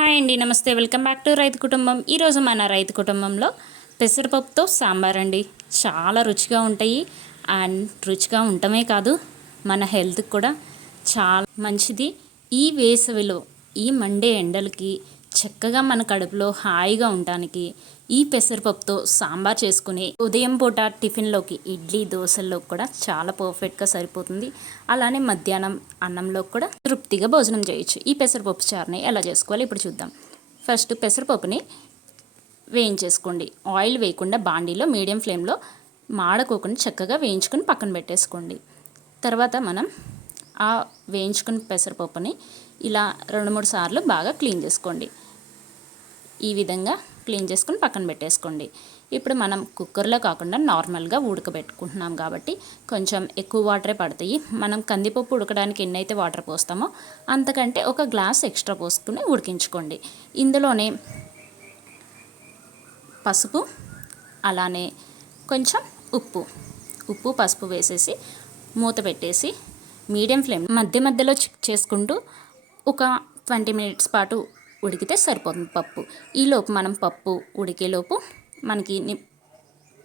Hi అండి నమస్తే. Welcome back to రైతు కుటుంబం. ఈరోజు మన రైతు కుటుంబంలో పెసరపప్పుతో సాంబార్ అండి. చాలా రుచిగా ఉంటాయి. అండ్ రుచిగా ఉండటమే కాదు మన హెల్త్కి కూడా చాలా మంచిది. ఈ వేసవిలో ఈ మండే ఎండలకి చక్కగా మన కడుపులో హాయిగా ఉండటానికి ఈ పెసరపప్పుతో సాంబార్ చేసుకుని ఉదయం పూట టిఫిన్లోకి ఇడ్లీ దోశల్లో కూడా చాలా పర్ఫెక్ట్గా సరిపోతుంది. అలానే మధ్యాహ్నం అన్నంలో కూడా తృప్తిగా భోజనం చేయొచ్చు. ఈ పెసరపప్పు చారుని ఎలా చేసుకోవాలి ఇప్పుడు చూద్దాం. ఫస్ట్ పెసరపప్పుని వేయించేసుకోండి. ఆయిల్ వేయకుండా బాండీలో మీడియం ఫ్లేమ్లో మాడకోకుండా చక్కగా వేయించుకొని పక్కన పెట్టేసుకోండి. తర్వాత మనం ఆ వేయించుకున్న పెసరపప్పుని ఇలా రెండు మూడు సార్లు బాగా క్లీన్ చేసుకోండి. ఈ విధంగా క్లీన్ చేసుకుని పక్కన పెట్టేసుకోండి. ఇప్పుడు మనం కుక్కర్లో కాకుండా నార్మల్గా ఉడకబెట్టుకుంటున్నాం కాబట్టి కొంచెం ఎక్కువ వాటరే పడతాయి. మనం కందిపప్పు ఉడకడానికి ఎన్నైతే వాటర్ పోస్తామో అంతకంటే ఒక గ్లాస్ ఎక్స్ట్రా పోసుకుని ఉడికించుకోండి. ఇందులోనే పసుపు అలానే కొంచెం ఉప్పు ఉప్పు పసుపు వేసేసి మూత పెట్టేసి మీడియం ఫ్లేమ్ మధ్య మధ్యలో చేసుకుంటూ ఒక ట్వంటీ మినిట్స్ పాటు ఉడికితే సరిపోతుంది పప్పు. ఈలోపు మనం పప్పు ఉడికేలోపు మనకి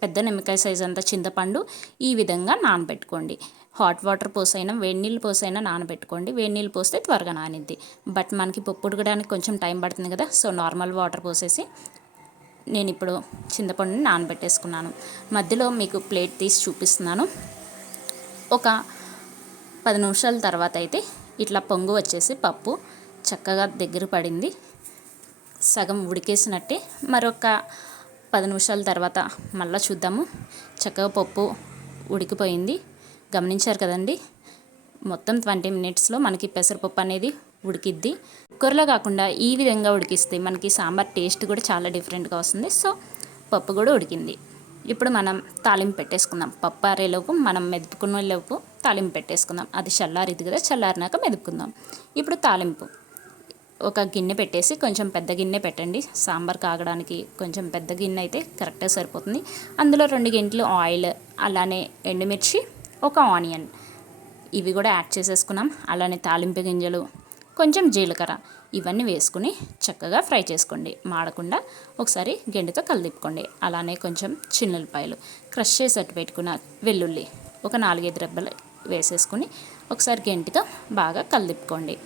పెద్ద నిమ్మకాయ సైజ్ అంతా చింతపండు ఈ విధంగా నానబెట్టుకోండి. హాట్ వాటర్ పోసైనా వేడి నీళ్ళు పోసైనా నానబెట్టుకోండి. వేడి నీళ్ళు పోస్తే త్వరగా నానిద్ది. బట్ మనకి పప్పు ఉడకడానికి కొంచెం టైం పడుతుంది కదా సో నార్మల్ వాటర్ పోసేసి నేను ఇప్పుడు చింతపండుని నానబెట్టేసుకున్నాను. మధ్యలో మీకు ప్లేట్ తీసి చూపిస్తున్నాను. ఒక పది నిమిషాల తర్వాత అయితే ఇట్లా పొంగు వచ్చేసి పప్పు చక్కగా దగ్గర పడింది. సగం ఉడికేసినట్టే మరొక పది నిమిషాల తర్వాత మళ్ళీ చూద్దాము. చక్కగా పప్పు ఉడికిపోయింది. గమనించారు కదండి? మొత్తం ట్వంటీ మినిట్స్లో మనకి పెసరపప్పు అనేది ఉడికిద్ది. కుక్కర్లో కాకుండా ఈ విధంగా ఉడికిస్తే మనకి సాంబార్ టేస్ట్ కూడా చాలా డిఫరెంట్గా వస్తుంది. సో పప్పు కూడా ఉడికింది. ఇప్పుడు మనం తాలింపు పెట్టేసుకుందాం. పప్పు అరేలోపు మనం మెదుపుకునేలోపు తాలింపు పెట్టేసుకుందాం. అది చల్లారిది కదా చల్లారినాక మెదుపుకుందాం. ఇప్పుడు తాలింపు. ఒక గిన్నె పెట్టేసి కొంచెం పెద్ద గిన్నె పెట్టండి. సాంబార్ కాగడానికి కొంచెం పెద్ద గిన్నె అయితే కరెక్ట్గా సరిపోతుంది. అందులో రెండు గింటలు ఆయిల్ అలానే ఎండుమిర్చి ఒక ఆనియన్. ఇవి కూడా యాడ్ చేసేసుకున్నాం. అలానే తాలింపు గింజలు కొంచెం జీలకర్ర. ఇవన్నీ వేసుకుని చక్కగా ఫ్రై చేసుకోండి. మాడకుండా ఒకసారి గెండితో కలిదిప్పుకోండి. అలానే కొంచెం చిన్నులపాయలు క్రష్ చేసేట్టు పెట్టుకున్న వెల్లుల్లి ఒక నాలుగైదు రెబ్బలు వేసేసుకుని ఒకసారి గెంటితో బాగా కలిదిప్పుకోండి.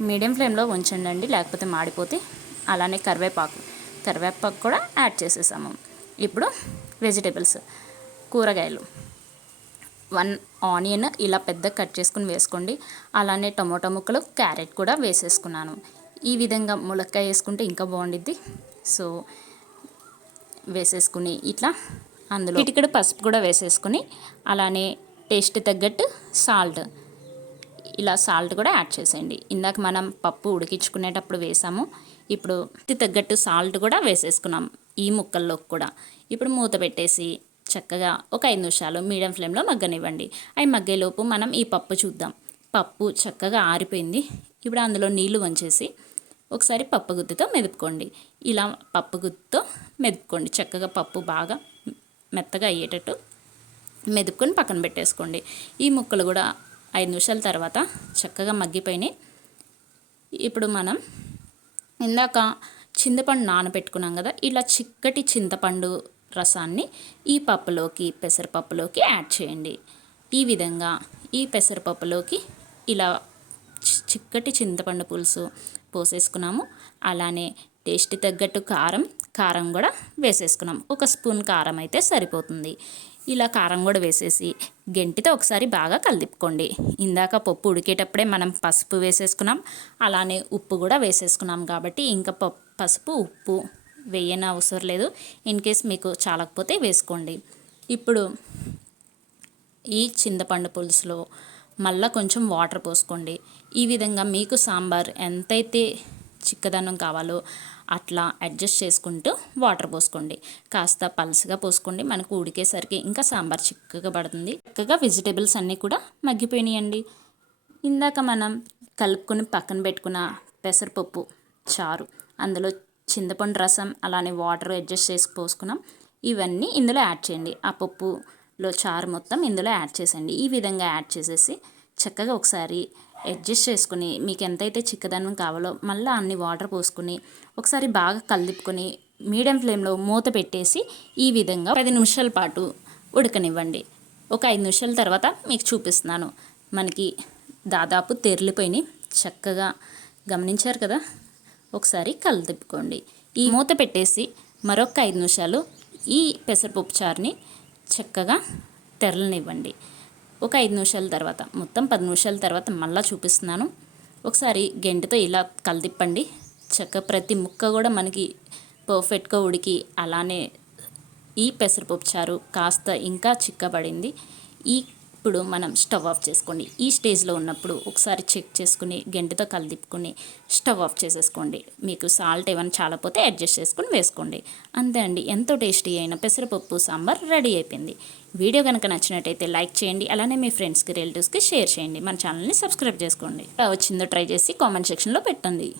మీడియం ఫ్లేమ్లో ఉంచండి లేకపోతే మాడిపోతే అలానే కరివేపాకు. కరివేపాకు కూడా యాడ్ చేసేసాము. ఇప్పుడు వెజిటేబుల్స్ కూరగాయలు. వన్ ఆనియన్ ఇలా పెద్ద కట్ చేసుకుని వేసుకోండి. అలానే టమోటా ముక్కలు క్యారెట్ కూడా వేసేసుకున్నాను. ఈ విధంగా ములక్కాయ వేసుకుంటే ఇంకా బాగుండిద్ది. సో వేసేసుకుని ఇట్లా అందులో ఇక్కడ పసుపు కూడా వేసేసుకుని అలానే టేస్ట్ తగ్గట్టు సాల్ట్ ఇలా సాల్ట్ కూడా యాడ్ చేసేయండి. ఇందాక మనం పప్పు ఉడికించుకునేటప్పుడు వేసాము. ఇప్పుడు తగ్గట్టు సాల్ట్ కూడా వేసేసుకున్నాం ఈ ముక్కల్లోకి కూడా. ఇప్పుడు మూత పెట్టేసి చక్కగా ఒక ఐదు నిమిషాలు మీడియం ఫ్లేమ్లో మగ్గనివ్వండి. అవి మగ్గేలోపు మనం ఈ పప్పు చూద్దాం. పప్పు చక్కగా ఆరిపోయింది. ఇప్పుడు అందులో నీళ్ళు వంచేసి ఒకసారి పప్పు గుత్తితో మెదుపుకోండి. ఇలా పప్పు గుత్తితో మెదుపుకోండి. చక్కగా పప్పు బాగా మెత్తగా అయ్యేటట్టు మెదుపుకొని పక్కన పెట్టేసుకోండి. ఈ ముక్కలు కూడా ఐదు నిమిషాల తర్వాత చక్కగా మగ్గిపోయినాయి. ఇప్పుడు మనం ఇందాక చింతపండు నానబెట్టుకున్నాం కదా ఇలా చిక్కటి చింతపండు రసాన్ని ఈ పప్పులోకి పెసరపప్పులోకి యాడ్ చేయండి. ఈ విధంగా ఈ పెసరపప్పులోకి ఇలా చిక్కటి చింతపండు పులుసు పోసేసుకున్నాము. అలానే టేస్ట్ తగ్గట్టు కారం కారం కూడా వేసేసుకున్నాం. ఒక స్పూన్ కారం అయితే సరిపోతుంది. ఇలా కారం కూడా వేసేసి గెంటితో ఒకసారి బాగా కలిదిప్పుకోండి ఇందాక పప్పు ఉడికేటప్పుడే మనం పసుపు వేసేసుకున్నాం. అలానే ఉప్పు కూడా వేసేసుకున్నాం కాబట్టి ఇంకా పసుపు ఉప్పు వేయని అవసరం లేదు. ఇన్ కేస్ మీకు చాలకపోతే వేసుకోండి. ఇప్పుడు ఈ చింతపండు పులుసులో మళ్ళీ కొంచెం వాటర్ పోసుకోండి. ఈ విధంగా మీకు సాంబార్ ఎంతైతే చిక్కదనం కావాలో అట్లా అడ్జస్ట్ చేసుకుంటూ వాటర్ పోసుకోండి. కాస్త పలుసుగా పోసుకోండి. మనకు ఉడికేసరికి ఇంకా సాంబార్ చిక్కగా పడుతుంది. చక్కగా వెజిటేబుల్స్ అన్నీ కూడా మగ్గిపోయినాయండి. ఇందాక మనం కలుపుకొని పక్కన పెట్టుకున్న పెసరపప్పు చారు అందులో చింతపండు రసం అలానే వాటర్ అడ్జస్ట్ చేసి పోసుకున్నాం. ఇవన్నీ ఇందులో యాడ్ చేయండి. ఆ పప్పులో చారు మొత్తం ఇందులో యాడ్ చేసేయండి. ఈ విధంగా యాడ్ చేసేసి చక్కగా ఒకసారి అడ్జస్ట్ చేసుకుని మీకు ఎంతైతే చిక్కదనం కావాలో మళ్ళీ అన్ని వాటర్ పోసుకుని ఒకసారి బాగా కలిపుకొని మీడియం ఫ్లేమ్లో మూత పెట్టేసి ఈ విధంగా పది నిమిషాల పాటు ఉడకనివ్వండి. ఒక ఐదు నిమిషాల తర్వాత మీకు చూపిస్తున్నాను. మనకి దాదాపు తెరిలిపోయినాయి. చక్కగా గమనించారు కదా? ఒకసారి కలిదిప్పుకోండి. ఈ మూత పెట్టేసి మరొక ఐదు నిమిషాలు ఈ పెసరపప్పు చారుని చక్కగా తెరలనివ్వండి. ఒక ఐదు నిమిషాల తర్వాత మొత్తం పది నిమిషాల తర్వాత మళ్ళీ చూపిస్తున్నాను. ఒకసారి గెంటితో ఇలా కలదిప్పండి. చక్క ప్రతి ముక్క కూడా మనకి పర్ఫెక్ట్గా ఉడికి అలానే ఈ పెసరపప్పు చారు కాస్త ఇంకా చిక్కబడింది. ఈ ఇప్పుడు మనం స్టవ్ ఆఫ్ చేసుకోండి. ఈ స్టేజ్లో ఉన్నప్పుడు ఒకసారి చెక్ చేసుకుని గంటతో కలిదిప్పుకొని స్టవ్ ఆఫ్ చేసేసుకోండి. మీకు సాల్ట్ ఏమైనా చాలపోతే అడ్జస్ట్ చేసుకుని వేసుకోండి. అంతే అండి. ఎంతో టేస్టీ అయిన పెసరపప్పు సాంబార్ రెడీ అయిపోయింది. వీడియో కనుక నచ్చినట్టయితే లైక్ చేయండి. అలానే మీ ఫ్రెండ్స్కి రిలేటివ్స్కి షేర్ చేయండి. మన ఛానల్ని సబ్స్క్రైబ్ చేసుకోండి. వచ్చిందో ట్రై చేసి కామెంట్ సెక్షన్లో పెట్టండి.